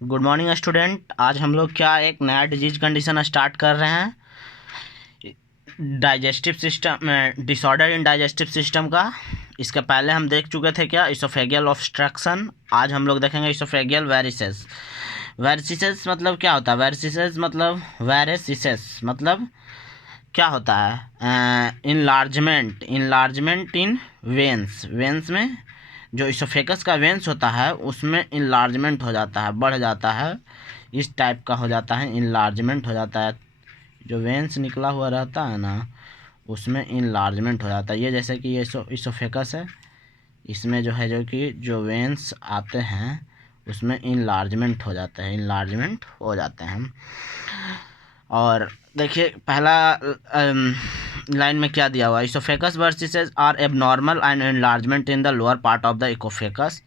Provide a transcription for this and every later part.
Good morning student. आज हम लोग क्या एक नया डिजीज कंडीशन स्टार्ट कर रहे हैं, digestive system disorder in digestive system का। इसके पहले हम देख चुके थे क्या, इसोफेगियल ऑब्स्ट्रक्शन। आज हम लोग देखेंगे इसोफेगियल वेरिसेस। वेरिसेस मतलब क्या होता है? वेरिसेस मतलब क्या होता है? इनलार्जमेंट इन वेंस में जो इसोफेगस का वेंस होता है उसमें इनलार्जमेंट हो जाता है, बढ़ जाता है, इस टाइप का हो जाता है, इनलार्जमेंट हो जाता है। जो वेंस निकला हुआ रहता है ना, उसमें इनलार्जमेंट हो जाता है। ये जैसे कि ये इसोफेगस है, इसमें जो है जो कि जो वेंस आते हैं उसमें इनलार्जमेंट हो जाता है, इनलार्जमेंट हो जाते हैं। और देखिए पहला लाइन में क्या दिया हुआ है, esophagus varices are abnormal and enlargement in the lower part of the esophagus,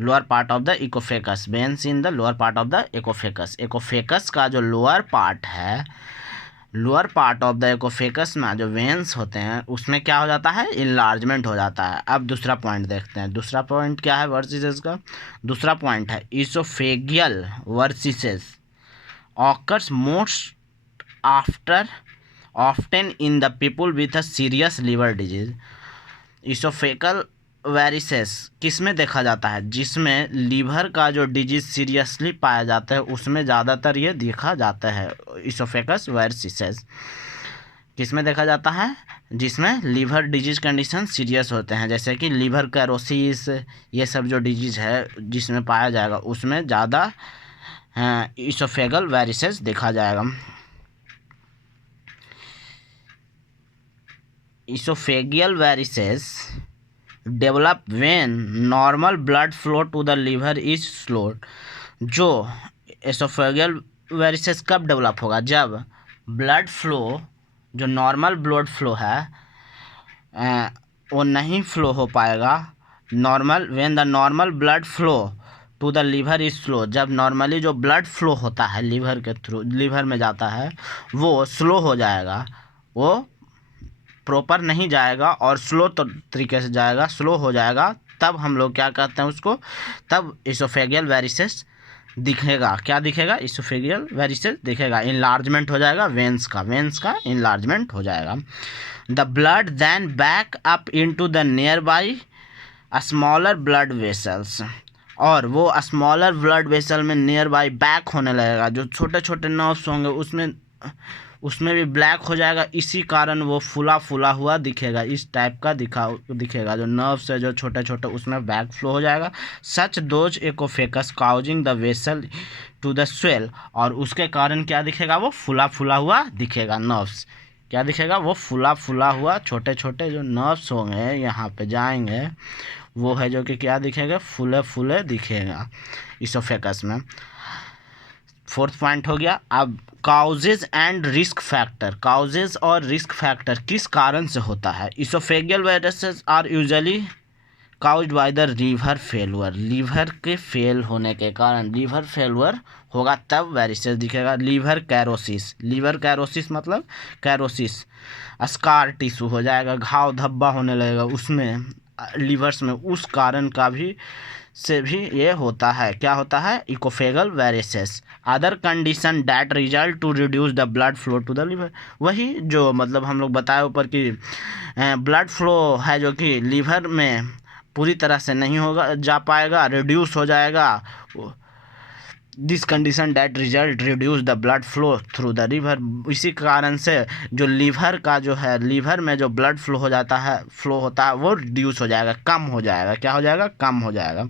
lower part of the esophagus, veins in the lower part of the esophagus. Esophagus का जो लोअर पार्ट है, lower part of the esophagus में जो veins होते हैं उसमें क्या हो जाता है, इनलार्जमेंट हो जाता है। अब दूसरा पॉइंट देखते हैं। दूसरा पॉइंट क्या है वर्सिसेस का? दूसरा पॉइंट है esophageal varices occurs most after often in the people with a serious liver disease. Esophageal varices किस में देखा जाता है? जिसमें लीवर का जो डिजीज सीरियसली पाया जाता है उसमें ज़्यादातर ये देखा जाता है। इसोफेगस वेरिसेस किस में देखा जाता है? जिसमें लीवर डिजीज कंडीशन सीरियस होते हैं, जैसे कि लीवर कैरोसिस, ये सब जो डिजीज है जिसमें पाया जाएगा उसमें ज़्यादा इसोफेगल वेरिसेस देखा जाएगा। Oesophageal varices develop when normal blood flow to the liver is slowed. जो एसोफेगियल वेरिसेस कब डेवलप होगा? जब ब्लड फ्लो, जो नॉर्मल ब्लड फ्लो है वो नहीं फ्लो हो पाएगा। When the normal blood flow to the liver is slow, जब नॉर्मली जो ब्लड फ्लो होता है लीवर के थ्रू, लीवर में जाता है, वो स्लो हो जाएगा, वो प्रॉपर नहीं जाएगा और स्लो तरीके से जाएगा, स्लो हो जाएगा, तब हम लोग क्या कहते हैं उसको, तब इसोफेगियल वेरिसेस दिखेगा। क्या दिखेगा? इसोफेगियल वेरिसेस दिखेगा, इनलार्जमेंट हो जाएगा वेंस का इनलार्जमेंट हो जाएगा। The blood then back up into the nearby smaller blood vessels, और वो स्मॉलर ब्लड वेसल में नियर बाई बैक होने लगेगा। जो छोटे छोटे नर्व्स होंगे उसमें भी ब्लैक हो जाएगा, इसी कारण वो फूला फूला हुआ दिखेगा, इस टाइप का दिखेगा। जो नर्व्स है जो छोटे छोटे उसमें बैक फ्लो हो जाएगा। Such those esophagus causing the vessel to the swell, और उसके कारण क्या दिखेगा? वो फूला फूला हुआ दिखेगा। नर्व्स क्या दिखेगा? वो फूला फूला हुआ, छोटे छोटे जो नर्व्स होंगे यहाँ पे जाएंगे वो है जो कि क्या दिखेगा? फूले फूले दिखेगा इसोफेकस में। फोर्थ पॉइंट हो गया। अब causes and risk factor, causes और रिस्क फैक्टर किस कारण से होता है? Oesophageal varices are usually caused by the liver failure, liver के फेल होने के कारण, लीवर फेलुअर होगा तब वेरिसेस दिखेगा। लीवर कैरोसिस मतलब कैरोसिस, स्कार टिश्यू हो जाएगा, घाव धब्बा होने लगेगा उसमें, लीवर्स में, उस कारण का भी से भी ये होता है। क्या होता है? Esophageal varices. Other condition that result to reduce the blood flow to the liver, वही जो मतलब हम लोग बताए ऊपर कि ब्लड फ्लो है जो कि लीवर में पूरी तरह से नहीं होगा, जा पाएगा, रिड्यूस हो जाएगा। This condition that result reduce the blood flow through the liver, इसी कारण से जो लीवर का जो है, लीवर में जो ब्लड फ्लो हो जाता है, फ्लो होता है, वो रिड्यूस हो जाएगा, कम हो जाएगा। क्या हो जाएगा? कम हो जाएगा।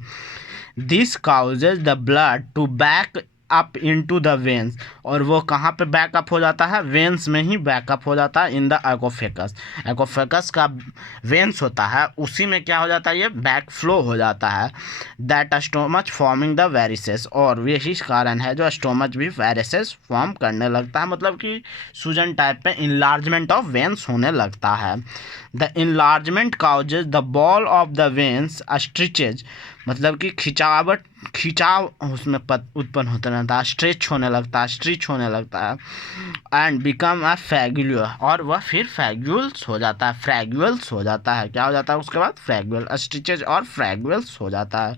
This causes the blood to back up into the veins, और वो कहाँ पे बैकअप हो जाता है? वेंस में ही बैकअप हो जाता है, इन द एक्ओफेकस। एक्ओफेकस का वेंस होता है उसी में क्या हो जाता है? ये बैक फ्लो हो जाता है। That stomach forming the varices, और यही कारण है जो स्टोमच भी वेरिसेस फॉर्म करने लगता है, मतलब कि सूजन टाइप पे इनलार्जमेंट ऑफ वेंस होने लगता है। The enlargement causes the ball of the veins stretches, मतलब कि खिंचाव उसमें उत्पन्न होता रहता है, स्ट्रेच होने लगता है एंड बिकम अ फ्रैगुल, और वह फिर फ्रैगुल्स हो जाता है, क्या हो जाता है उसके बाद फ्रैगुल, स्टिचेज और फ्रैगुल्स हो जाता है।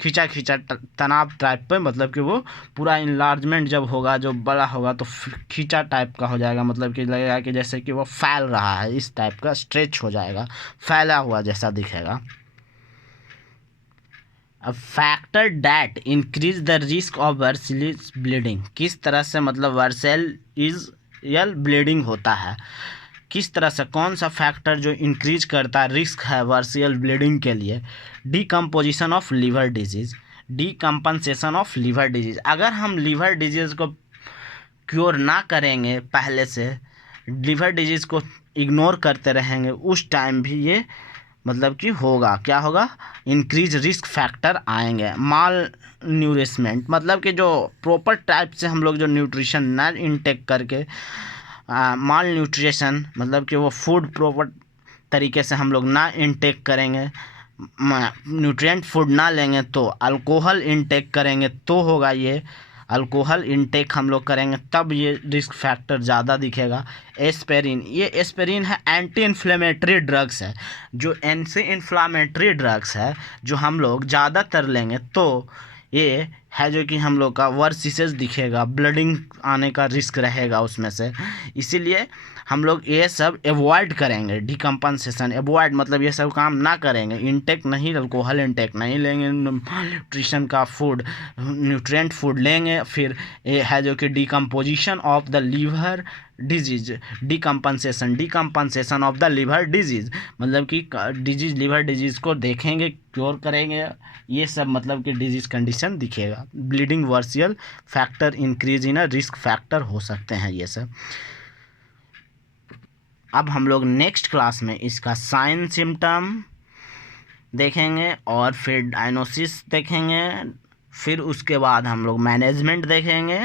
खींचा तनाव टाइप पे, मतलब कि वो पूरा इनलार्जमेंट जब होगा, जो बड़ा होगा तो खींचा टाइप का हो जाएगा, मतलब कि लगेगा कि जैसे कि वो फैल रहा है, इस टाइप का स्ट्रेच हो जाएगा, फैला हुआ जैसा दिखेगा। A factor that increase the risk of variceal bleeding, किस तरह से मतलब वर्सेल ब्लीडिंग होता है, किस तरह से, कौन सा फैक्टर जो इंक्रीज करता है रिस्क है वर्सियल ब्लीडिंग के लिए। Decomposition of liver disease, decompensation of liver disease, अगर हम लीवर डिजीज़ को क्योर ना करेंगे, पहले से लीवर डिजीज़ को इग्नोर करते रहेंगे, उस टाइम भी ये मतलब कि होगा, क्या होगा, इंक्रीज रिस्क फैक्टर आएंगे। माल न्यूरिशमेंट, मतलब कि जो प्रॉपर टाइप से हम लोग जो न्यूट्रिशन ना इनटेक करके, माल न्यूट्रिशन मतलब कि वो फूड प्रॉपर तरीके से हम लोग ना इनटेक करेंगे, न्यूट्रिएंट फूड ना लेंगे, तो अल्कोहल इनटेक करेंगे तो होगा ये, अल्कोहल इनटेक हम लोग करेंगे तब ये रिस्क फैक्टर ज़्यादा दिखेगा। एस्पिरिन, ये एस्पिरिन है, एंटी इन्फ्लेमेटरी ड्रग्स है, जो एंटी इन्फ्लामेटरी ड्रग्स है, जो हम लोग ज़्यादातर लेंगे तो ये है जो कि हम लोग का वर्सिसेस दिखेगा, ब्लडिंग आने का रिस्क रहेगा उसमें से, इसीलिए हम लोग ये सब अवॉइड करेंगे। डिकम्पनसेशन अवॉइड मतलब ये सब काम ना करेंगे, इनटेक नहीं, अल्कोहल इनटेक नहीं लेंगे, न्यूट्रिशन का फूड, न्यूट्रिएंट फूड लेंगे, फिर ये है जो कि decomposition of the liver disease, decompensation of the liver disease, मतलब कि डिजीज, लीवर डिजीज़ को देखेंगे, क्योर करेंगे, ये सब मतलब कि डिजीज़ कंडीशन दिखेगा। Bleeding variceal factor increase in risk factor हो सकते हैं ये सब। अब हम लोग नेक्स्ट क्लास में इसका साइन सिम्टम देखेंगे और फिर डायग्नोसिस देखेंगे, फिर उसके बाद हम लोग मैनेजमेंट देखेंगे,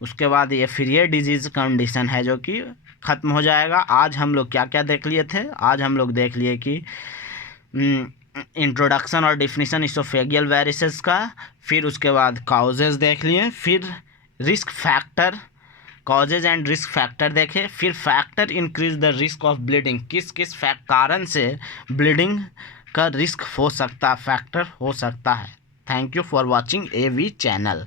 उसके बाद ये डिजीज़ कंडीशन है जो कि ख़त्म हो जाएगा। आज हम लोग क्या क्या देख लिए थे, आज हम लोग देख लिए कि इंट्रोडक्शन और डिफिनीशन इसोफेगियल वेरिसेस का, फिर उसके बाद काउजेज देख लिए, फिर risk factor, causes and risk factor देखे, फिर factor increase the risk of bleeding, किस किस कारण से ब्लीडिंग का रिस्क हो सकता, फैक्टर हो सकता है। Thank you for watching AV channel.